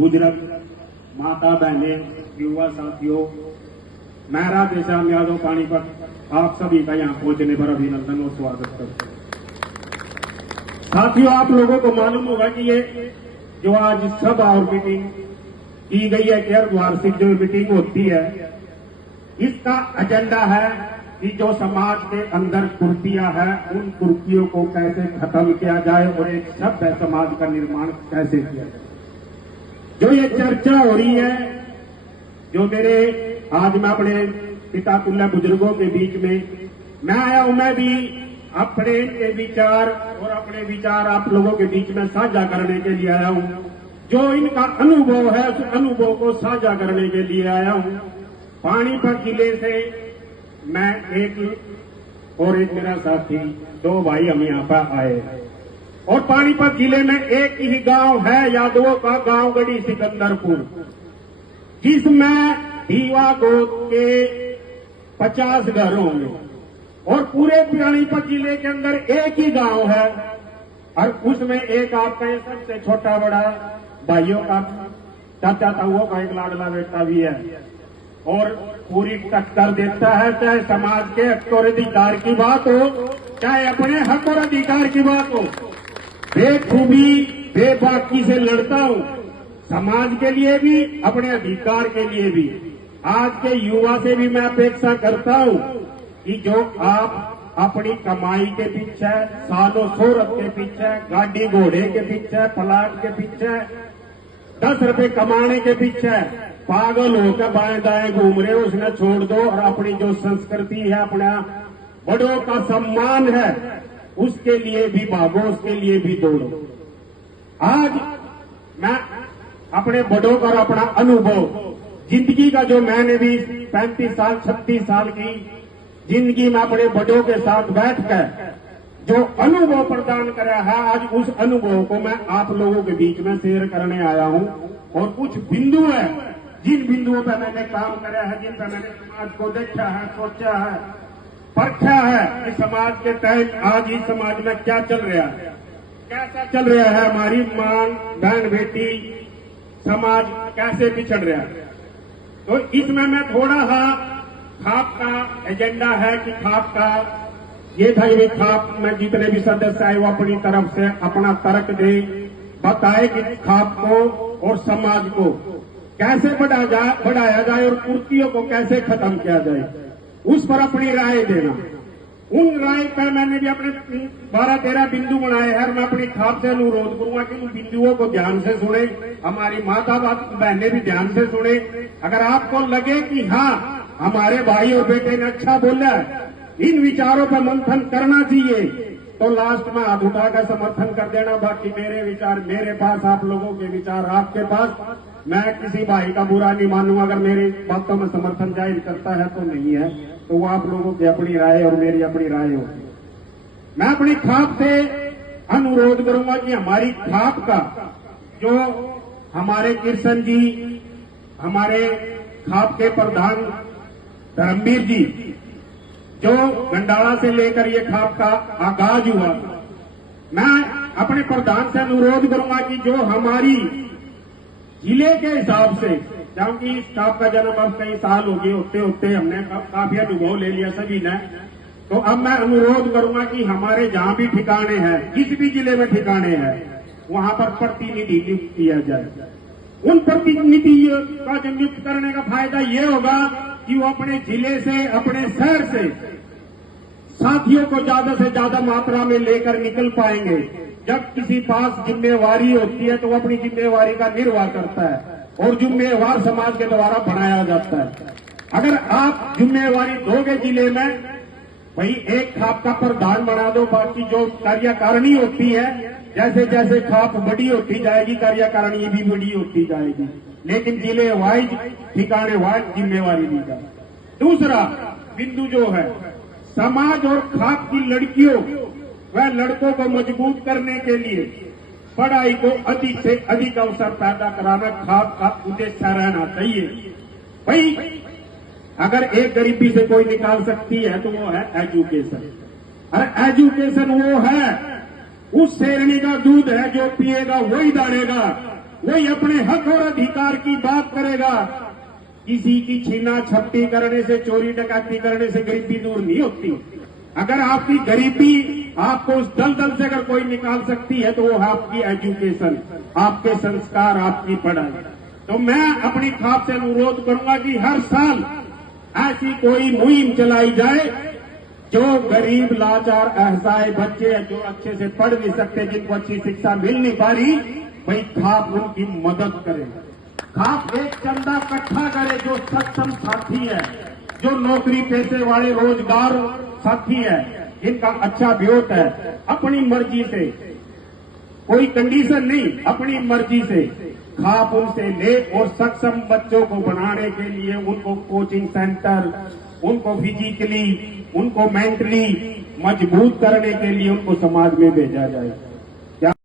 बुजुर्ग, माता बहने, युवा साथियों, मैं राधेश्याम यादव पानीपत आप सभी का यहाँ पहुंचने पर अभिनंदन और स्वागत करता हूँ। साथियों, आप लोगों को मालूम होगा कि ये जो आज सभा और मीटिंग की गई है कि अर्धवार्षिक जो मीटिंग होती है, इसका एजेंडा है कि जो समाज के अंदर कुरीतियां हैं उन कुरीतियों को कैसे खत्म किया जाए और एक सभ्य समाज का निर्माण कैसे किया जाए। जो ये चर्चा हो रही है, जो मेरे आज मैं अपने पिता तुल्य बुजुर्गों के बीच में मैं आया हूं, मैं भी अपने विचार और अपने विचार आप लोगों के बीच में साझा करने के लिए आया हूं। जो इनका अनुभव है उस अनुभव को साझा करने के लिए आया हूं। पानीपत जिले से मैं एक और एक मेरा साथी, दो भाई हम यहाँ पर आए और पानीपत जिले में एक ही गांव है यादवों का, गांव गढ़ी सिकंदरपुर, जिसमें दीवा गोद के 50 घर होंगे और पूरे पानीपत जिले के अंदर एक ही गांव है और उसमें एक आपका सबसे छोटा बड़ा भाइयों का, चाचा ताऊओं का एक लाडला बेटा भी है और पूरी टक्कर देता है, चाहे समाज के हक और अधिकार की बात हो, चाहे अपने हक और अधिकार की बात हो। बेखूबी बेबाकी से लड़ता हूं, समाज के लिए भी अपने अधिकार के लिए भी। आज के युवा से भी मैं अपेक्षा करता हूं कि जो आप अपनी कमाई के पीछे, सालों शोहरत के पीछे, गाड़ी घोड़े के पीछे, प्लाट के पीछे, 10 रुपए कमाने के पीछे पागल होकर बाएं दाएं घूम रहे, उसने छोड़ दो और अपनी जो संस्कृति है, अपना बड़ों का सम्मान है, उसके लिए भी भागो, उसके लिए भी दौड़ो। आज मैं अपने बड़ों का अपना अनुभव, जिंदगी का जो मैंने भी 35 साल 36 साल की जिंदगी में अपने बड़ों के साथ बैठकर जो अनुभव प्रदान करा है, आज उस अनुभव को मैं आप लोगों के बीच में शेयर करने आया हूं। और कुछ बिंदु है, जिन बिंदुओं पर मैंने काम करा है, जिन पर मैंने समाज को देखा है, सोचा है, परखा है कि समाज के तहत आज इस समाज में क्या चल रहा है, कैसा चल रहा है, हमारी मां बहन बेटी समाज कैसे पिछड़ रहा है। तो इसमें मैं थोड़ा सा खाप का एजेंडा है कि खाप का ये था कि खाप में जितने भी सदस्य आए वो अपनी तरफ से अपना तर्क दे, बताए कि खाप को और समाज को कैसे बढ़ाया जाए और कुरीतियों को कैसे खत्म किया जाए, उस पर अपनी राय देना। उन राय पर मैंने भी अपने 12-13 बिंदु बनाए हैं। मैं अपनी खाप से अनुरोध करूंगा कि उन बिंदुओं को ध्यान से सुने, हमारी माता बहनें भी ध्यान से सुने। अगर आपको लगे कि हाँ हमारे भाई और बेटे ने अच्छा बोला है, इन विचारों पर मंथन करना चाहिए, तो लास्ट में हाथ उठाकर समर्थन कर देना। बाकी मेरे विचार मेरे पास, आप लोगों के विचार आपके पास। मैं किसी भाई का बुरा नहीं मानूंगा, अगर मेरी बातों में समर्थन जाहिर करता है तो नहीं है, तो वो आप लोगों की अपनी राय और मेरी अपनी राय होगी। मैं अपनी खाप से अनुरोध करूंगा कि हमारी खाप का जो हमारे कृष्ण जी, हमारे खाप के प्रधान धर्मवीर जी, जो गंडाला से लेकर ये खाप का आगाज हुआ, मैं अपने प्रधान से अनुरोध करूंगा कि जो हमारी जिले के हिसाब से, क्योंकि इस खाप का जन्म अब कई साल हो गए, होते होते हमने काफी अनुभव ले लिया सभी ने, तो अब मैं अनुरोध करूंगा कि हमारे जहां भी ठिकाने हैं, जिस भी जिले में ठिकाने हैं, वहां पर प्रतिनिधि नियुक्त किया जाए। उन प्रतिनिधि का जो नियुक्त करने का फायदा ये होगा कि वो अपने जिले से, अपने शहर से साथियों को ज्यादा से ज्यादा मात्रा में लेकर निकल पाएंगे। जब किसी पास जिम्मेवारी होती है तो वो अपनी जिम्मेवारी का निर्वाह करता है और जिम्मेवार समाज के द्वारा बनाया जाता है। अगर आप जिम्मेवारी दोगे जिले में, भाई एक खाप का प्रधान बना दो, बाकी जो कार्यकारिणी होती है, जैसे जैसे खाप बड़ी होती जाएगी कार्यकारिणी भी बड़ी होती जाएगी, लेकिन जिले वाइज, ठिकाने वाइज जिम्मेवारी दी जाए। दूसरा बिंदु जो है, समाज और खाप की लड़कियों व लड़कों को मजबूत करने के लिए पढ़ाई को अधिक से अधिक अवसर पैदा कराना खाप का उद्देश्य रहना चाहिए। भाई अगर एक गरीबी से कोई निकाल सकती है तो वो है एजुकेशन। अरे एजुकेशन वो है, उस शेरनी का दूध है जो पिएगा वही दानेगा। वही अपने हक और अधिकार की बात करेगा। किसी की छीना झपटी करने से, चोरी डकैती करने से गरीबी दूर नहीं होती। अगर आपकी गरीबी आपको उस दलदल से अगर कोई निकाल सकती है तो वो आपकी एजुकेशन, आपके संस्कार, आपकी पढ़ाई। तो मैं अपनी खाप से अनुरोध करूंगा कि हर साल ऐसी कोई मुहिम चलाई जाए जो गरीब, लाचार, असहाय बच्चे जो अच्छे से पढ़ नहीं सकते, जिनको अच्छी शिक्षा मिल नहीं पा रही, भाई खाप उनकी मदद करे। खाप एक चंदा इकट्ठा करे जो सक्षम साथी है, जो नौकरी पेशे वाले रोजगार साथी है, इनका अच्छा ब्योत है, अपनी मर्जी से, कोई कंडीशन नहीं, अपनी मर्जी से खाप उनसे ले और सक्षम बच्चों को बनाने के लिए उनको कोचिंग सेंटर, उनको फिजिकली, उनको मेंटली मजबूत करने के लिए उनको समाज में भेजा जाए।